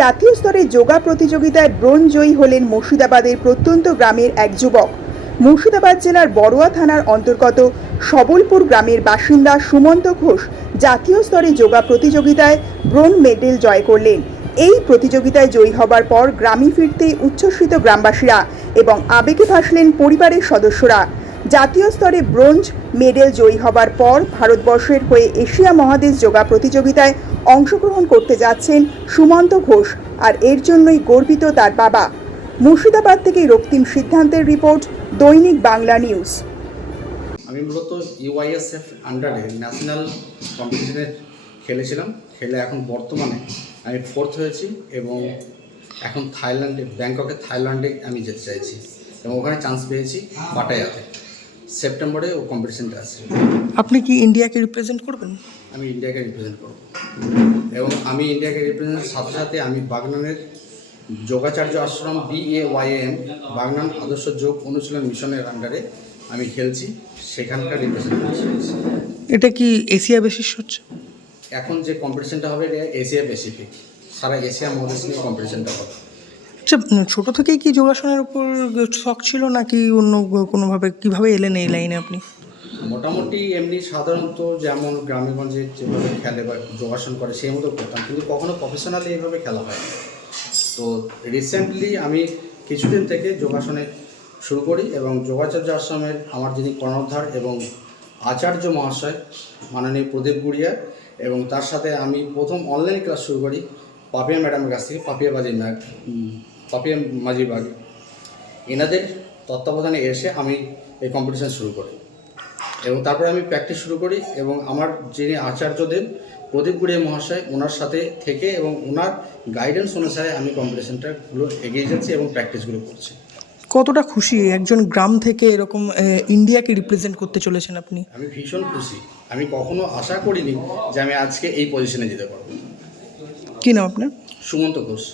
জাতীয় স্তরে যোগা প্রতিযোগিতায় ব্রোঞ্জ জয়ী হলেন মুর্শিদাবাদের প্রত্যন্ত গ্রামের এক যুবক। মুর্শিদাবাদ জেলার বড়ুয়া থানার অন্তর্গত সবলপুর গ্রামের বাসিন্দা সুমন্ত ঘোষ জাতীয় স্তরে যোগা প্রতিযোগিতায় ব্রোঞ্জ মেডেল জয় করলেন। এই প্রতিযোগিতায় জয়ী হবার পর গ্রামে ফিরতেই উচ্ছ্বসিত গ্রামবাসীরা এবং আবেগে ভাসলেন পরিবারের সদস্যরা। জাতীয় স্তরে ব্রোঞ্জ মেডেল জয়ী হবার পর ভারতবর্ষের হয়ে এশিয়া মহাদেশ যোগা প্রতিযোগিতায় অংশগ্রহণ করতে যাচ্ছেন সুমন্ত ঘোষ আর এর জন্যই গর্বিত তার বাবা। মুর্শিদাবাদ থেকে রক্তিম সিদ্ধান্তের রিপোর্ট, দৈনিক বাংলা নিউজ। আমি মূলত ইউআইএসএফ আন্ডারে ন্যাশনাল কম্পিটিশনে খেলেছিলাম। খেলে এখন বর্তমানে আমি ফোর্থ হয়েছি এবং এখন থাইল্যান্ডে, ব্যাংককে থাইল্যান্ডে আমি যেতে চাইছি এবং ওখানে চান্স পেয়েছি পাটায়াতে। সেপ্টেম্বরে ও কম্পিটিশনটা আছে। আপনি কি ইন্ডিয়াকে রিপ্রেজেন্ট করবেন? আমি ইন্ডিয়াকে রিপ্রেজেন্ট করব। এবং আমি ইন্ডিয়াকে রিপ্রেজেন্টের সাথে সাথে আমি বাগনানের যোগাচার্য আশ্রম B A Y M Bagnan আদর্শ যোগ অনুশীলন মিশনের আন্ডারে আমি খেলছি। সেখানকার রিপ্রেজেন্ট করছি। এটা কি এশিয়া বেসিস হচ্ছে? এখন যে কম্পিটিশনটা হবে এটা এশিয়া প্যাসিফিক সারা এশিয়া মহাদেশ নিয়ে কম্পিটিশনটা হবে। আচ্ছা ছোট থেকেই কি যোগাসনের উপর শখ ছিল নাকি অন্য কোনোভাবে কীভাবে এলেন এই লাইনে আপনি মোটামুটি এমনি সাধারণত যেমন গ্রামেগঞ্জে যেভাবে খেলে বা যোগাসন করে সেই মতো করতাম কিন্তু কখনো প্রফেশনালি এইভাবে খেলা হয়। তো রিসেন্টলি আমি কিছুদিন থেকে যোগাসনে শুরু করি এবং যোগাচার্য আশ্রমের আমার যিনি কর্ণধার এবং আচার্য মহাশয় মাননীয় প্রদীপ গুড়িয়া এবং তার সাথে আমি প্রথম অনলাইন ক্লাস শুরু করি পাপিয়া ম্যাডামের কাছ থেকে পাপিয়া বাজি উম, পাপিয়া মাজিবাগ এনাদের তত্ত্বাবধানে এসে আমি এই কম্পিটিশান শুরু করি। এবং তারপরে আমি প্র্যাকটিস শুরু করি এবং আমার যিনি আচার্যদেব প্রদীপ গুড়িয়া মহাশয় ওনার সাথে থেকে এবং ওনার গাইডেন্স অনুসারে আমি কম্পিটিশানটাগুলো এগিয়ে যাচ্ছি এবং প্র্যাকটিসগুলো করছি। কতটা খুশি একজন গ্রাম থেকে এরকম ইন্ডিয়াকে রিপ্রেজেন্ট করতে চলেছেন আপনি? আমি ভীষণ খুশি। আমি কখনো আশা করিনি যে আমি আজকে এই পজিশনে যেতে পারব। কি নাম আপনার? সুমন্ত ঘোষ।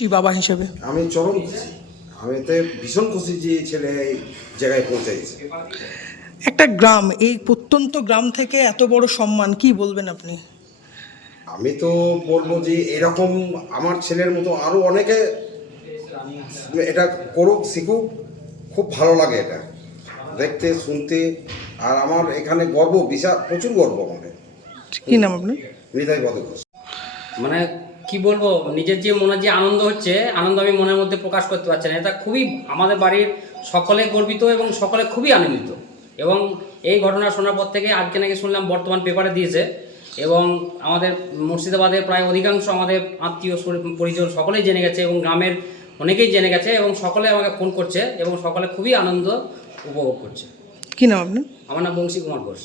কি বাবা হিসেবে? আমি চরম খুশি। আমি তো ভীষণ খুশি যে ছেলে এই জায়গায় পৌঁছাইছে। একটা গ্রাম এই প্রত্যন্ত গ্রাম থেকে এত বড় সম্মান কি বলবেন আপনি? আমি তো বলব যে এরকম আমার ছেলের মতো আরও অনেকে এটা করুক শিখুক খুব ভালো লাগে এটা। দেখতে শুনতে আর আমার এখানে গর্ব বিশাল প্রচুর গর্ব আমাদের। কি নাম আপনি হৃদয় বদ মানে কি বলব নিজের যে মনের যে আনন্দ হচ্ছে আনন্দ আমি মনের মধ্যে প্রকাশ করতে পারছি না। এটা খুবই আমাদের বাড়ির সকলে গর্বিত এবং সকলে খুবই আনন্দিত। এবং এই ঘটনা শোনার পর থেকে আজকে নাকি শুনলাম বর্তমান পেপারে দিয়েছে এবং আমাদের মুর্শিদাবাদে প্রায় অধিকাংশ আমাদের আত্মীয় পরিজন সকলেই জেনে গেছে এবং গ্রামের অনেকেই জেনে গেছে এবং সকলে আমাকে ফোন করছে এবং সকলে খুবই আনন্দ উপভোগ করছে। কি নাম আপনার? আমার নাম বংশী কুমার ঘোষ।